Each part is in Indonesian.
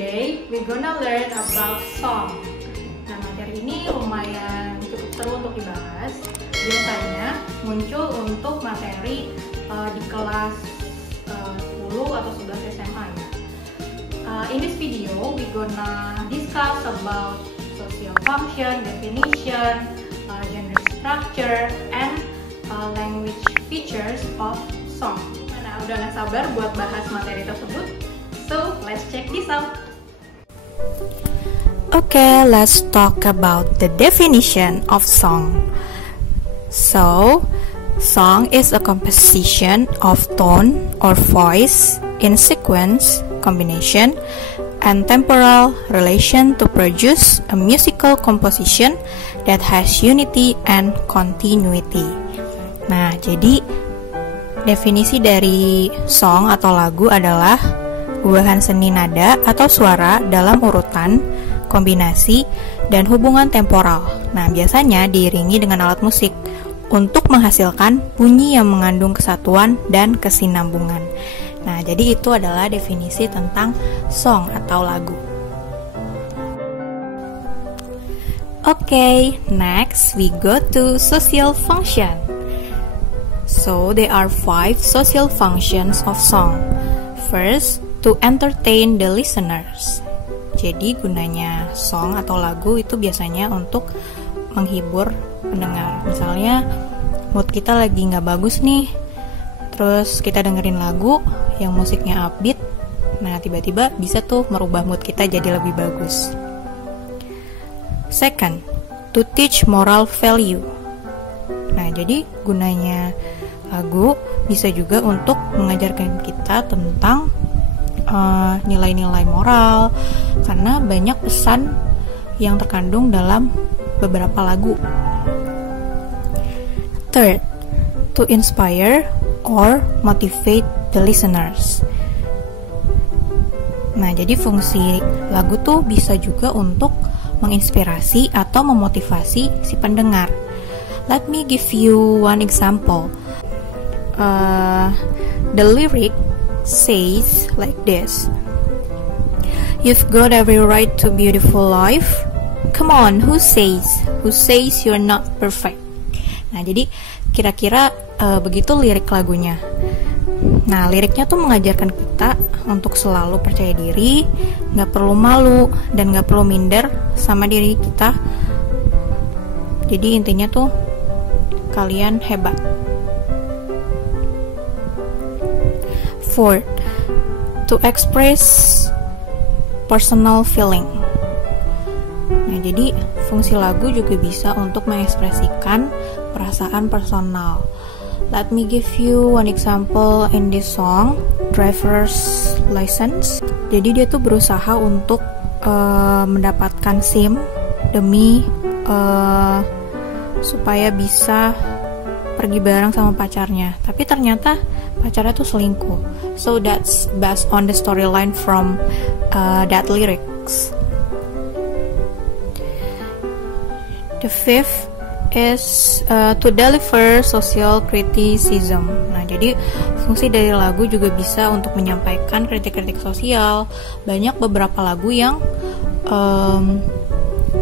Today we gonna learn about song. Nah, materi ini lumayan cukup seru untuk dibahas. Biasanya muncul untuk materi di kelas 10 atau 11 SMA ya. In this video we gonna discuss about social function, definition, gender structure, and language features of song. Nah, udah gak sabar buat bahas materi tersebut. So, let's check this out. Okay, let's talk about the definition of song. So, song is a composition of tone or voice in sequence, combination, and temporal relation to produce a musical composition that has unity and continuity. Nah, jadi definisi dari song atau lagu adalah gubahan seni nada atau suara dalam urutan, kombinasi, dan hubungan temporal. Nah, biasanya diiringi dengan alat musik untuk menghasilkan bunyi yang mengandung kesatuan dan kesinambungan. Nah, jadi itu adalah definisi tentang song atau lagu. Okay, next we go to social function. So, there are 5 social functions of song. First, to entertain the listeners. Jadi gunanya song atau lagu itu biasanya untuk menghibur pendengar. Misalnya mood kita lagi nggak bagus nih, terus kita dengerin lagu yang musiknya upbeat, nah tiba-tiba bisa tuh merubah mood kita jadi lebih bagus. Second, to teach moral value. Nah, jadi gunanya lagu bisa juga untuk mengajarkan kita tentang nilai-nilai moral, karena banyak pesan yang terkandung dalam beberapa lagu. Third, to inspire or motivate the listeners. Nah, jadi fungsi lagu tuh bisa juga untuk menginspirasi atau memotivasi si pendengar. Let me give you one example. The lyric says like this: "You've got every right to beautiful life. Come on, who says you're not perfect?" Nah, jadi kira-kira begitu lirik lagunya. Nah, liriknya tuh mengajarkan kita untuk selalu percaya diri, nggak perlu malu, dan nggak perlu minder sama diri kita. Jadi intinya tuh kalian hebat. Fourth, to express personal feeling. Nah, jadi fungsi lagu juga bisa untuk mengekspresikan perasaan personal. Let me give you one example in this song, Driver's License. Jadi dia tuh berusaha untuk mendapatkan SIM demi supaya bisa pergi bareng sama pacarnya. Tapi ternyata pacarnya tuh selingkuh. So that's based on the storyline from that lyrics. The fifth is to deliver social criticism. Nah, jadi fungsi dari lagu juga bisa untuk menyampaikan kritik-kritik sosial. Banyak beberapa lagu yang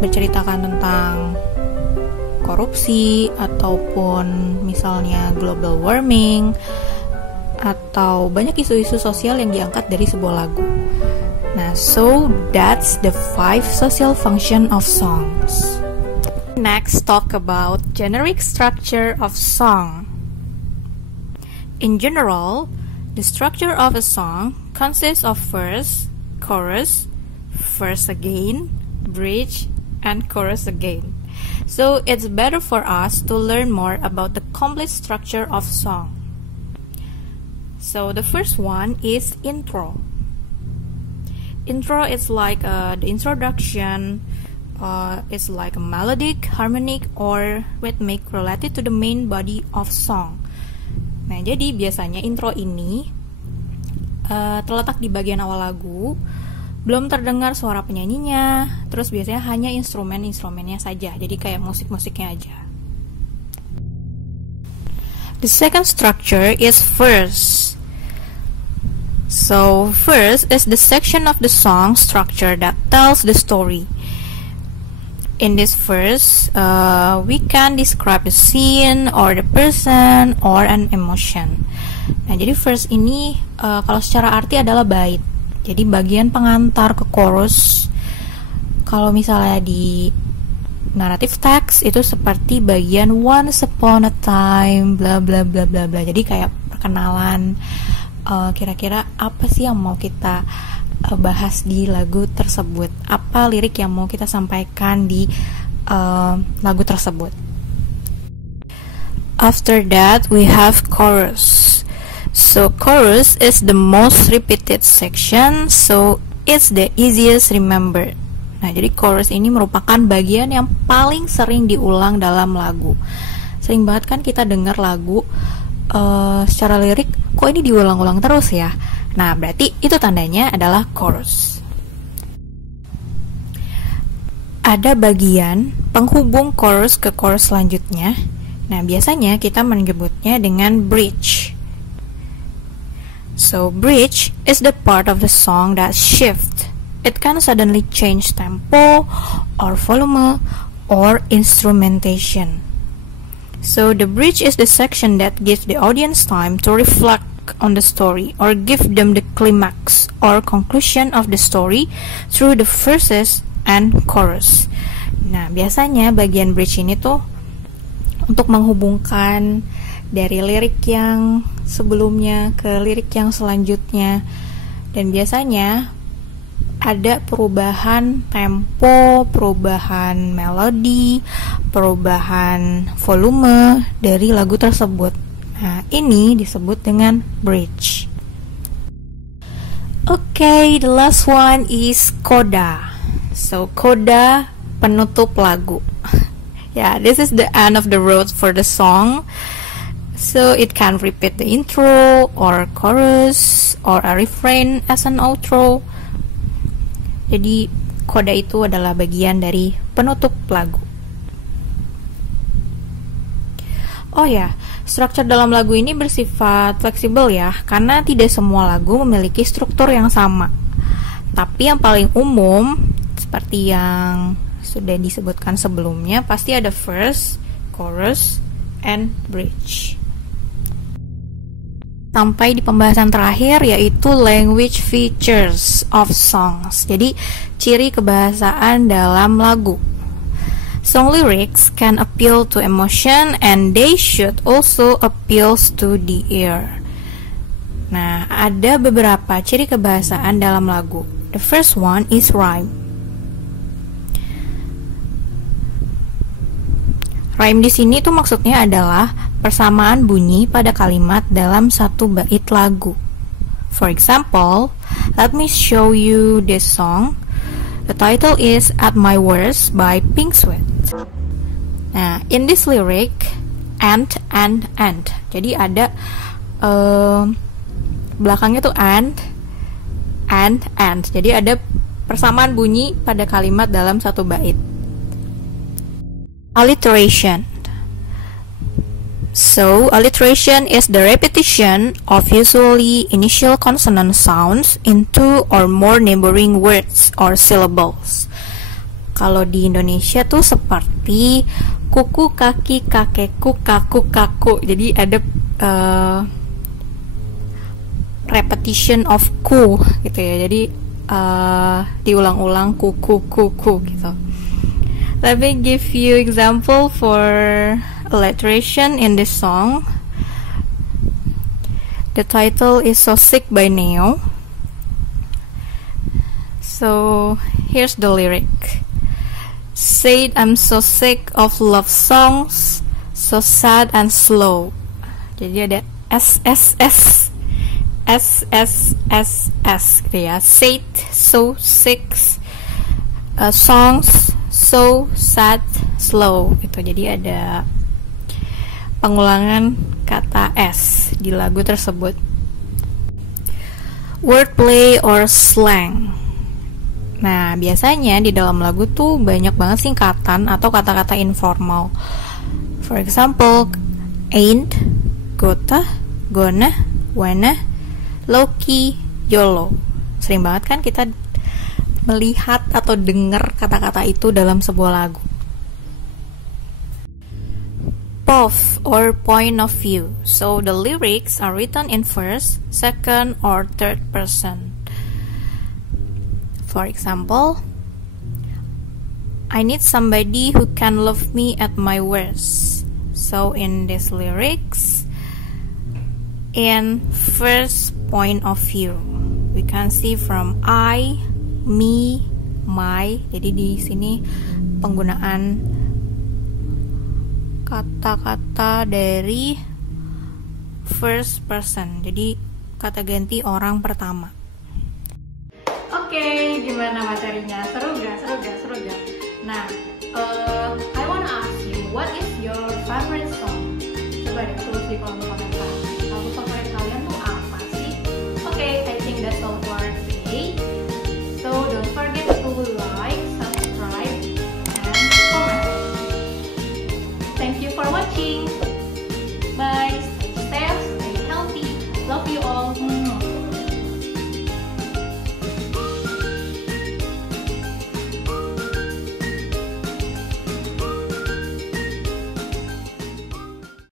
berceritakan tentang korupsi ataupun misalnya global warming, atau banyak isu-isu sosial yang diangkat dari sebuah lagu. Nah, so that's the 5 social function of songs. Next, talk about generic structure of song. In general, the structure of a song consists of verse, chorus, verse again, bridge, and chorus again. So it's better for us to learn more about the complete structure of song. So the first one is intro. Intro is like the introduction. It's like a melodic, harmonic, or rhythmic related to the main body of song. Nah, jadi biasanya intro ini terletak di bagian awal lagu, belum terdengar suara penyanyinya, terus biasanya hanya instrumennya saja, jadi kayak musik-musiknya aja. The second structure is verse. So first is the section of the song structure that tells the story. In this verse, we can describe the scene or the person or an emotion. Nah, jadi verse ini kalau secara arti adalah bait. Jadi bagian pengantar ke chorus. Kalau misalnya di narrative text itu seperti bagian once upon a time bla bla bla bla bla. Jadi kayak perkenalan, kira-kira apa sih yang mau kita bahas di lagu tersebut, apa lirik yang mau kita sampaikan di lagu tersebut. After that we have chorus. So chorus is the most repeated section, so it's the easiest remembered. Nah, jadi chorus ini merupakan bagian yang paling sering diulang dalam lagu. Sering banget kan kita dengar lagu secara lirik, kok ini diulang-ulang terus ya? Nah, berarti itu tandanya adalah chorus. Ada bagian penghubung chorus ke chorus selanjutnya. Nah, biasanya kita menyebutnya dengan bridge. So, bridge is the part of the song that shift. It can suddenly change tempo, or volume, or instrumentation. So, the bridge is the section that gives the audience time to reflect on the story or give them the climax or conclusion of the story through the verses and chorus. Nah, biasanya bagian bridge ini tuh untuk menghubungkan dari lirik yang sebelumnya ke lirik yang selanjutnya, dan biasanya ada perubahan tempo, perubahan melodi, perubahan volume dari lagu tersebut. Nah, ini disebut dengan bridge. Okay, the last one is coda. So, coda penutup lagu. Yeah, this is the end of the road for the song. So, it can repeat the intro or chorus or a refrain as an outro. Jadi, coda itu adalah bagian dari penutup lagu. Oh ya, struktur dalam lagu ini bersifat fleksibel ya, karena tidak semua lagu memiliki struktur yang sama. Tapi yang paling umum, seperti yang sudah disebutkan sebelumnya, pasti ada verse, chorus, and bridge. Sampai di pembahasan terakhir, yaitu language features of songs. Jadi, ciri kebahasaan dalam lagu. Song lyrics can appeal to emotion and they should also appeal to the ear. Nah, ada beberapa ciri kebahasaan dalam lagu. The first one is rhyme. Rhyme di sini tuh maksudnya adalah persamaan bunyi pada kalimat dalam satu bait lagu. For example, let me show you this song. The title is At My Worst by Pink Sweat. Nah, in this lyric, and. Jadi ada belakangnya tuh and. Jadi ada persamaan bunyi pada kalimat dalam satu bait. Alliteration. So, alliteration is the repetition of usually initial consonant sounds in two or more neighboring words or syllables. Kalau di Indonesia tuh seperti kuku, kaki, kakekku, kaku, kaku. Jadi ada repetition of ku gitu ya. Jadi diulang-ulang kuku, kuku gitu. Let me give you example for alliteration in this song. The title is So Sick by Neo. So here's the lyric. Said I'm so sick of love songs, so sad and slow. Jadi ada SSS gitu ya. Said, so sick, songs, so sad, slow gitu. Jadi ada pengulangan kata S di lagu tersebut. Wordplay or slang. Nah, biasanya di dalam lagu tuh banyak banget singkatan atau kata-kata informal. For example, ain't, gota, gonna, wanna, low-key, YOLO. Sering banget kan kita melihat atau dengar kata-kata itu dalam sebuah lagu. Both or point of view. So the lyrics are written in first, second, or third person. For example, I need somebody who can love me at my worst. So in these lyrics, in first point of view, we can see from I, me, my. Jadi di sini penggunaan kata-kata dari first person. Jadi kata ganti orang pertama. Oke, gimana materinya? Seru gak? Nah, I wanna ask you, what is your favorite song? Coba deh tulis di kolom komentar.